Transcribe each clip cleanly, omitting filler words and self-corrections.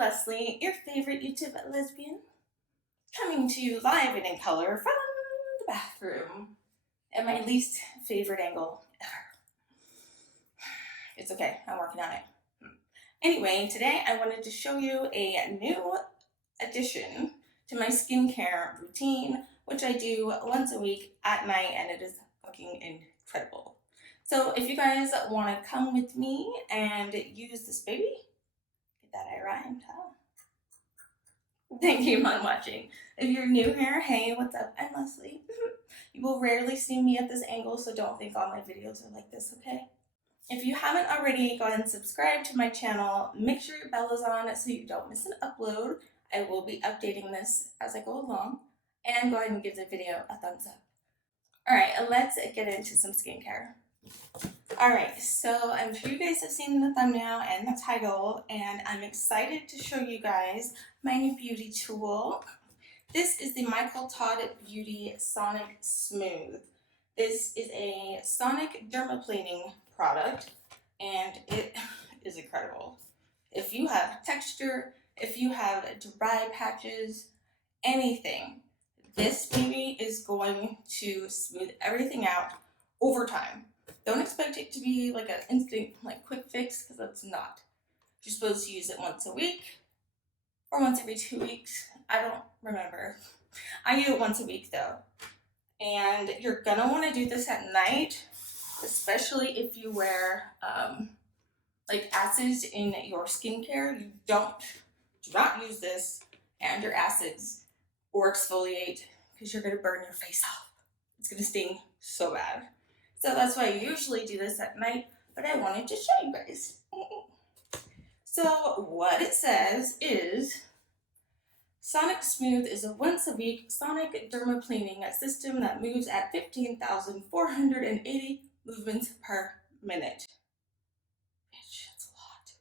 Leslie, your favorite YouTube lesbian, coming to you live and in color from the bathroom at my least favorite angle ever. It's okay, I'm working on it. Anyway, today I wanted to show you a new addition to my skincare routine, which I do once a week at night, and it is fucking incredible. So if you guys want to come with me and use this baby, get that I rhymed, huh? Thank you for watching. If you're new here, hey, what's up? I'm Leslie. You will rarely see me at this angle, so don't think all my videos are like this, okay? If you haven't already, go ahead and subscribe to my channel. Make sure your bell is on so you don't miss an upload. I will be updating this as I go along. And go ahead and give the video a thumbs up. Alright, let's get into some skincare. Alright, so I'm sure you guys have seen the thumbnail and the title, and I'm excited to show you guys my new beauty tool. This is the Michael Todd Beauty Sonic Smooth. This is a sonic dermaplaning product, and it is incredible. If you have texture, if you have dry patches, anything, this baby is going to smooth everything out over time. Don't expect it to be like an instant, quick fix, because it's not. You're supposed to use it once a week or once every 2 weeks. I don't remember. I do it once a week though. And you're gonna want to do this at night, especially if you wear acids in your skincare. You do not use this and your acids or exfoliate, because you're gonna burn your face off. It's gonna sting so bad. So that's why I usually do this at night, but I wanted to show you guys. So what it says is, SONICSMOOTH is a once-a-week sonic dermaplaning system that moves at 15,480 movements per minute. Bitch, that's a lot.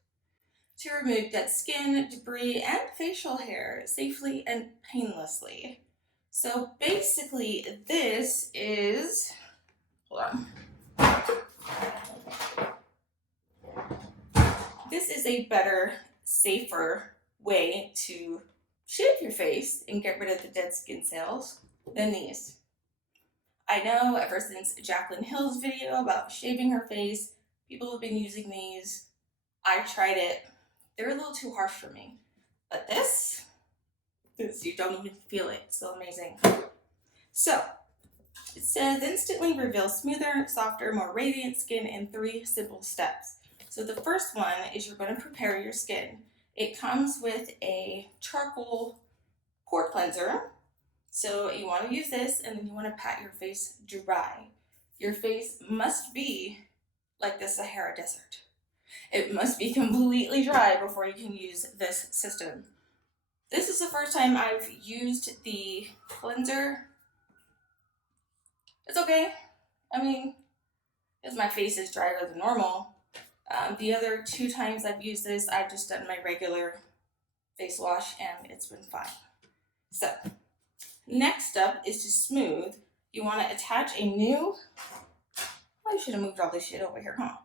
To remove dead skin, debris, and facial hair safely and painlessly. So basically, this is... Hold on. This is a better, safer way to shave your face and get rid of the dead skin cells than these. I know ever since Jaclyn Hill's video about shaving her face, people have been using these. I tried it. They're a little too harsh for me. But this you don't even feel it. It's so amazing. So, it says instantly reveal smoother, softer, more radiant skin in 3 simple steps. So the first one is you're going to prepare your skin. It comes with a charcoal pore cleanser. So you want to use this, and then you want to pat your face dry. Your face must be like the Sahara Desert. It must be completely dry before you can use this system. This is the first time I've used the cleanser. It's okay. I mean, because my face is drier than normal. The other 2 times I've used this, I've just done my regular face wash, and it's been fine. So, next up is to smooth. You want to attach a new... I should have moved all this shit over here, huh?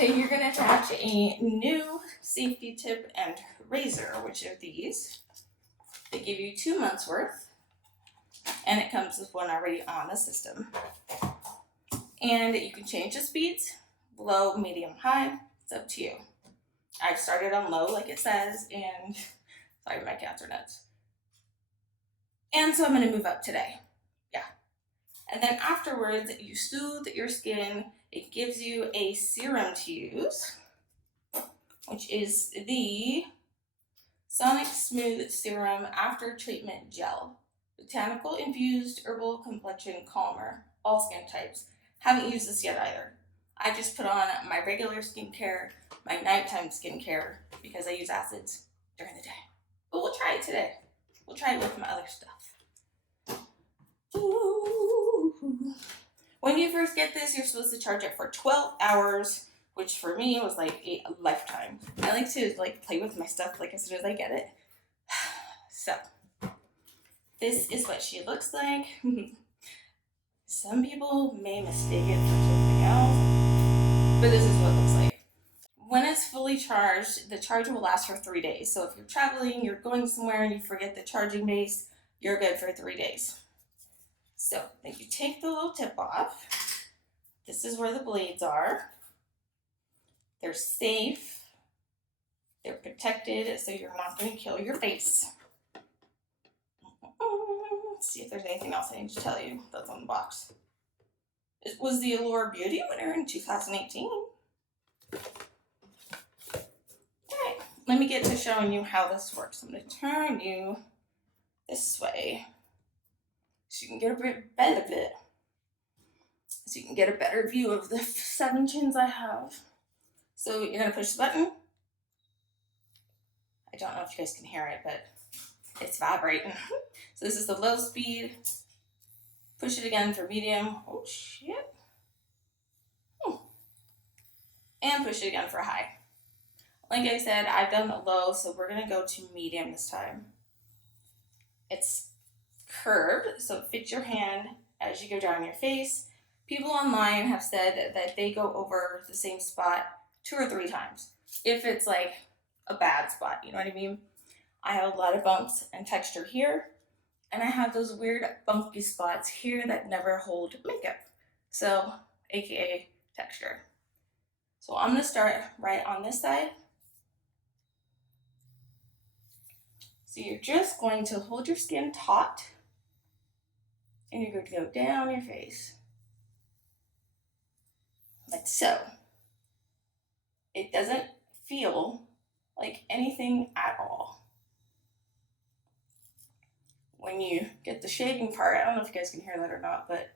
You're going to attach a new safety tip and razor, which are these. They give you 2 months worth. And it comes with one already on the system. And you can change the speeds, low, medium, high. It's up to you. I've started on low, like it says, and sorry, my cats are nuts. And so I'm going to move up today. Yeah. And then afterwards, you soothe your skin. It gives you a serum to use, which is the SONICSMOOTH Serum After Treatment Gel. Botanical infused herbal complexion calmer, all skin types. Haven't used this yet either. I just put on my regular skincare, my nighttime skincare, because I use acids during the day. But we'll try it today. We'll try it with my other stuff. Ooh. When you first get this, you're supposed to charge it for 12 hours, which for me was like a lifetime. I like to play with my stuff as soon as I get it. So, this is what she looks like. Some people may mistake it for something else, but this is what it looks like. when it's fully charged, the charge will last for 3 days. So if you're traveling, you're going somewhere and you forget the charging base, you're good for 3 days. So then you take the little tip off. This is where the blades are. They're safe. They're protected, so you're not going to kill your face. Let's see if there's anything else I need to tell you that's on the box. It was the Allure Beauty winner in 2018. Okay, let me get to showing you how this works. I'm going to turn you this way so you can get a bit better so you can get a better view of the 7 chins I have. So you're going to push the button. I don't know if you guys can hear it, but it's vibrating. So this is the low speed. Push it again for medium. Oh shit. And push it again for high. Like I said, I've done the low, so we're gonna go to medium this time. It's curved, so it fits your hand as you go down your face. People online have said that they go over the same spot 2 or 3 times. If it's like a bad spot, you know what I mean? I have a lot of bumps and texture here, and I have those weird bumpy spots here that never hold makeup. So, AKA texture. So I'm gonna start right on this side. So you're just going to hold your skin taut, and you're going to go down your face. Like so. It doesn't feel like anything at all. When you get the shaving part, I don't know if you guys can hear that or not, but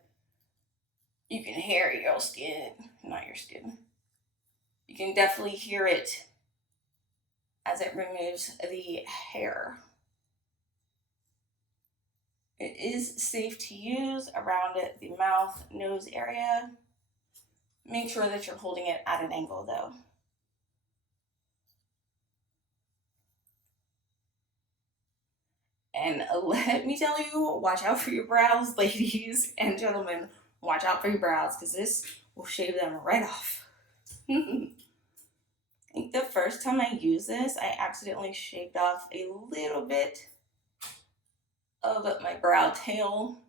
you can hear your skin, not your skin. You can definitely hear it as it removes the hair. It is safe to use around the mouth, nose area. Make sure that you're holding it at an angle though. And let me tell you, watch out for your brows, ladies and gentlemen. Watch out for your brows, because this will shave them right off. I think the first time I used this, I accidentally shaved off a little bit of my brow tail,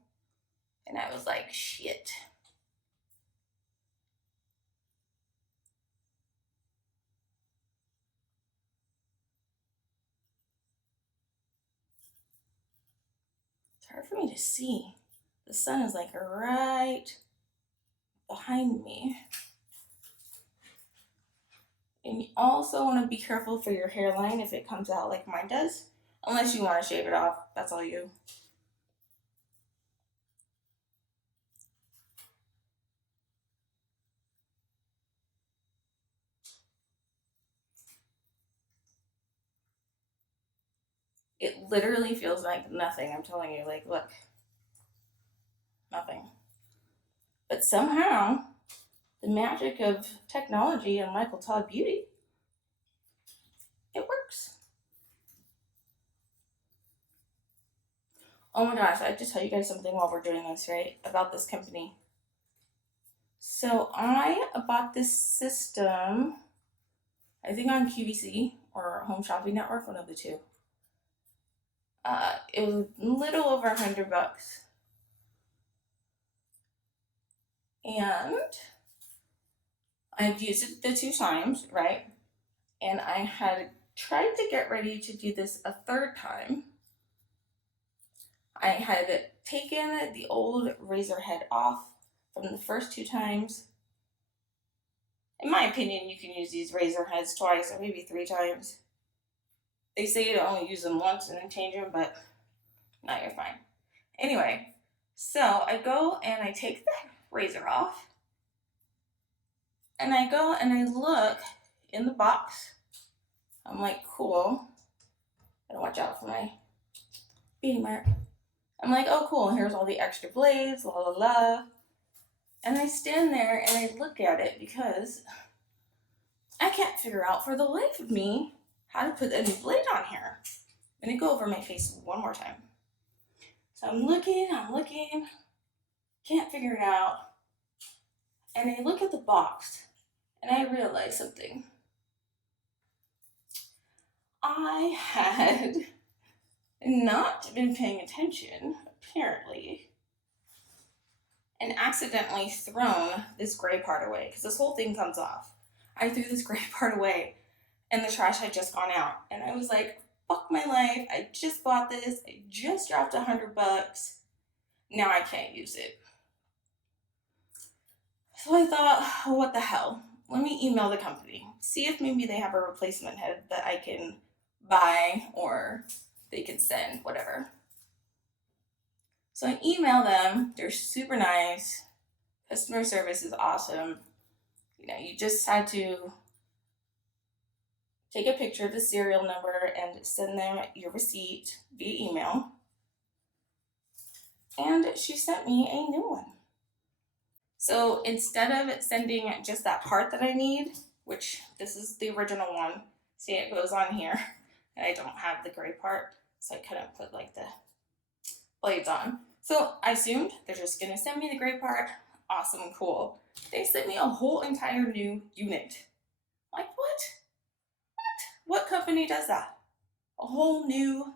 and I was like, shit. It's hard for me to see. The sun is like right behind me. And you also want to be careful for your hairline if it comes out like mine does. Unless you want to shave it off, that's all you. It literally feels like nothing, I'm telling you. Like, look. Nothing. But somehow, the magic of technology and Michael Todd beauty, it works. Oh my gosh, I have to tell you guys something while we're doing this, right? About this company. So I bought this system, I think on QVC or Home Shopping Network, one of the two. It was a little over $100. And I've used it the 2 times, right? And I had tried to get ready to do this a 3rd time. I had taken the old razor head off from the first 2 times. In my opinion, you can use these razor heads twice or maybe 3 times. They say to only use them once and then change them, but no, you're fine. Anyway, so I go and I take the razor off, and I go and I look in the box. I'm like, cool. Gotta watch out for my beauty mark. I'm like, oh cool, here's all the extra blades, la la la. And I stand there and I look at it because I can't figure out for the life of me how to put a new blade on here. I'm gonna go over my face one more time. So I'm looking, can't figure it out. And I look at the box and I realize something. I had not been paying attention, apparently, and accidentally thrown this gray part away, because this whole thing comes off. I threw this gray part away, and the trash had just gone out, and I was like, fuck my life, I just bought this, I just dropped $100, now I can't use it. So I thought, oh, what the hell? Let me email the company, see if maybe they have a replacement head that I can buy or they can send, whatever. So I email them, they're super nice, customer service is awesome. You know, you just had to take a picture of the serial number and send them your receipt via email. And she sent me a new one. So instead of sending just that part that I need, which this is the original one, see it goes on here, and I don't have the gray part, so I couldn't put like the blades on. So I assumed they're just gonna send me the gray part. Awesome, cool. They sent me a whole entire new unit. Like what? What company does that? A whole new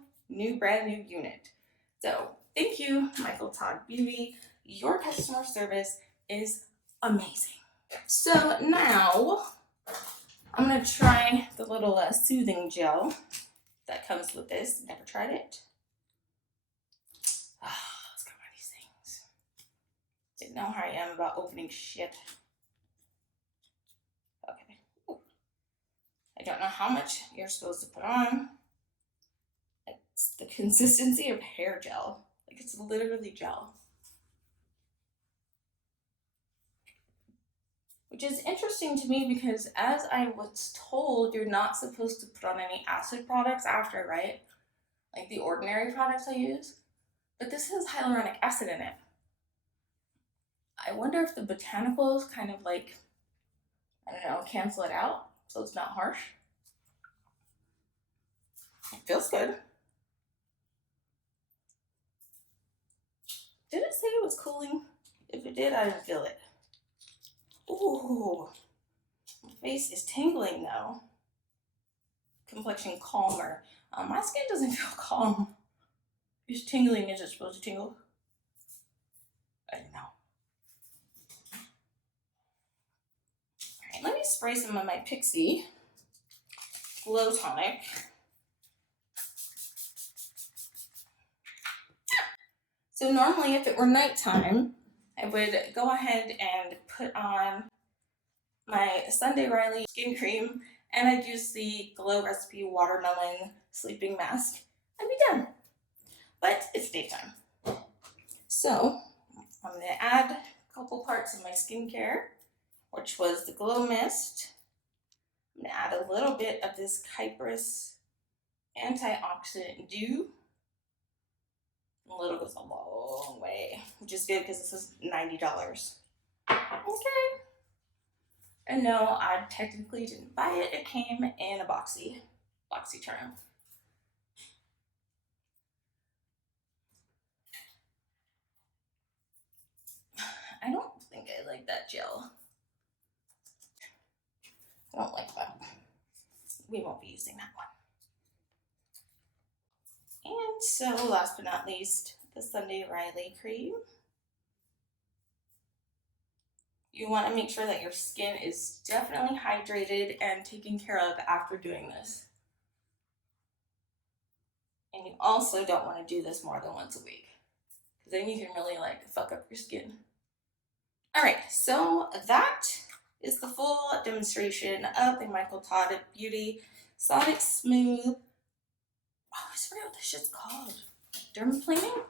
brand new unit. So thank you, Michael Todd Beauty. Your customer service is amazing. So now I'm gonna try the little soothing gel that comes with this. Never tried it. Let's got one of these things. Didn't know how I am about opening shit. Okay. Ooh. I don't know how much you're supposed to put on. It's the consistency of hair gel. Like it's literally gel. Which is interesting to me because as I was told, you're not supposed to put on any acid products after, right? Like the ordinary products I use. But this has hyaluronic acid in it. I wonder if the botanicals kind of like, I don't know, cancel it out so it's not harsh. It feels good. Did it say it was cooling? If it did, I didn't feel it. Ooh, my face is tingling though. Complexion calmer. My skin doesn't feel calm. It's tingling. Is it supposed to tingle? I don't know. Alright, let me spray some of my Pixie Glow Tonic. So normally if it were nighttime, I would go ahead and put on my Sunday Riley skin cream and I'd use the Glow Recipe Watermelon Sleeping Mask and be done. But it's daytime. So I'm going to add a couple parts of my skincare, which was the Glow Mist. I'm going to add a little bit of this Kypress Antioxidant Dew. A little goes a long way, which is good because this is $90. Okay. And no, I technically didn't buy it. It came in a boxy term. I don't think I like that gel. I don't like that. We won't be using that one. And so, last but not least, the Sunday Riley cream. You want to make sure that your skin is definitely hydrated and taken care of after doing this. And you also don't want to do this more than once a week, because then you can really like fuck up your skin. Alright, so that is the full demonstration of the Michael Todd Beauty SONICSMOOTH. Oh, I forgot what this shit's called. DERMAPLANING?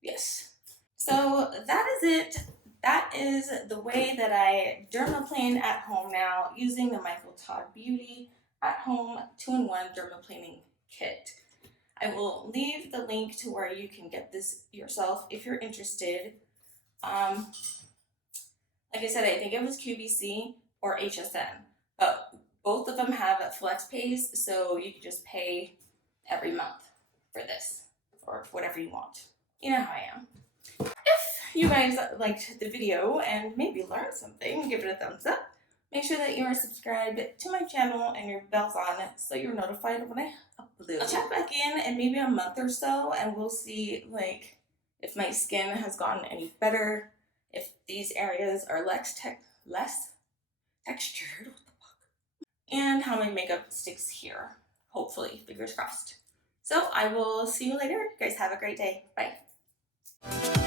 Yes. So that is it. That is the way that I dermaplane at home now using the Michael Todd Beauty at Home 2-in-1 Dermaplaning Kit. I will leave the link to where you can get this yourself if you're interested. Like I said, I think it was QVC or HSN, but both of them have flex pays, so you can just pay every month for this or whatever you want. You know how I am. If you guys liked the video and maybe learned something, give it a thumbs up. Make sure that you are subscribed to my channel and your bell's on so you're notified when I upload. I'll check back in maybe a month or so and we'll see like if my skin has gotten any better, if these areas are less textured, what the fuck, and how my makeup sticks here. Hopefully, fingers crossed. So I will see you later. You guys have a great day. Bye.